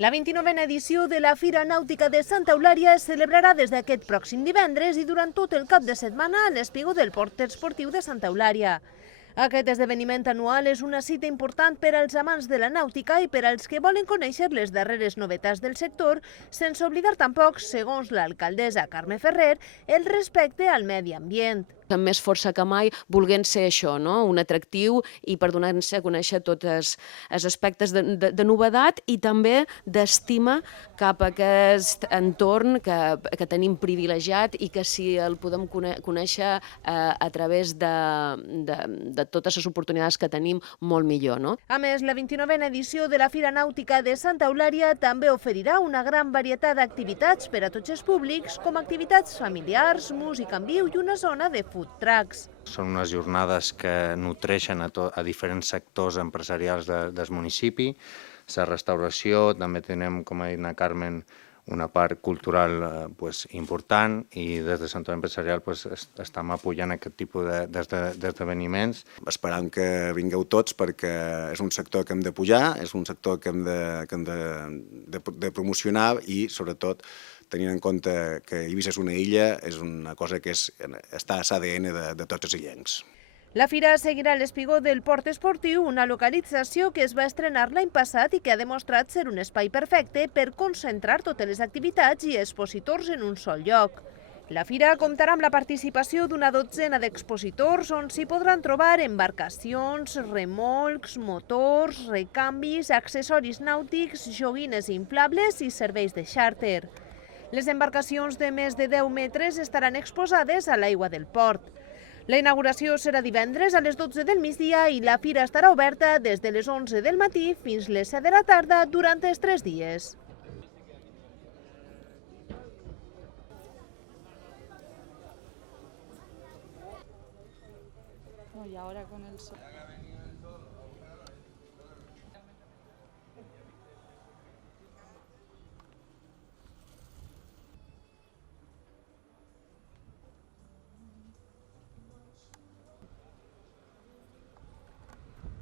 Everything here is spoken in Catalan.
La 29a edició de la Fira Nàutica de Santa Eulària es celebrarà des d'aquest pròxim divendres i durant tot el cap de setmana a l'espigó del Port Esportiu de Santa Eulària. Aquest esdeveniment anual és una cita important per als amants de la nàutica i per als que volen conèixer les darreres novetats del sector, sense oblidar tampoc, segons l'alcaldessa Carme Ferrer, el respecte al medi ambient. Amb més força que mai, volent ser això, no? Un atractiu i per donar-se a conèixer tots els aspectes de novedat i també d'estima cap a aquest entorn que tenim privilegiat i que si el podem conèixer a través de totes les oportunitats que tenim, molt millor, no? A més, la 29a edició de la Fira Nàutica de Santa Eulària també oferirà una gran varietat d'activitats per a tots els públics, com activitats familiars, música en viu i una zona de food trucks. Són unes jornades que nutreixen a diferents sectors empresarials del municipi. La restauració, també tenim, com ha dit la Carmen, una part cultural important i des de sector empresarial estem apoyant aquest tipus d'esdeveniments. Esperam que vingueu tots perquè és un sector que hem de pujar, és un sector que hem de promocionar i, sobretot, tenint en compte que Eivissa és una illa, és una cosa que està a l'ADN de tots els illencs. La fira seguirà l'espigó del Port Esportiu, una localització que es va estrenar l'any passat i que ha demostrat ser un espai perfecte per concentrar totes les activitats i expositors en un sol lloc. La fira comptarà amb la participació d'una dotzena d'expositors on s'hi podran trobar embarcacions, remolcs, motors, recanvis, accessoris nàutics, joguines inflables i serveis de xàrter. Les embarcacions de més de 10 metres estaran exposades a l'aigua del port. La inauguració serà divendres a les 12 del migdia i la fira estarà oberta des de les 11 del matí fins les 7 de la tarda durant els 3 dies. Y ahora con el sol.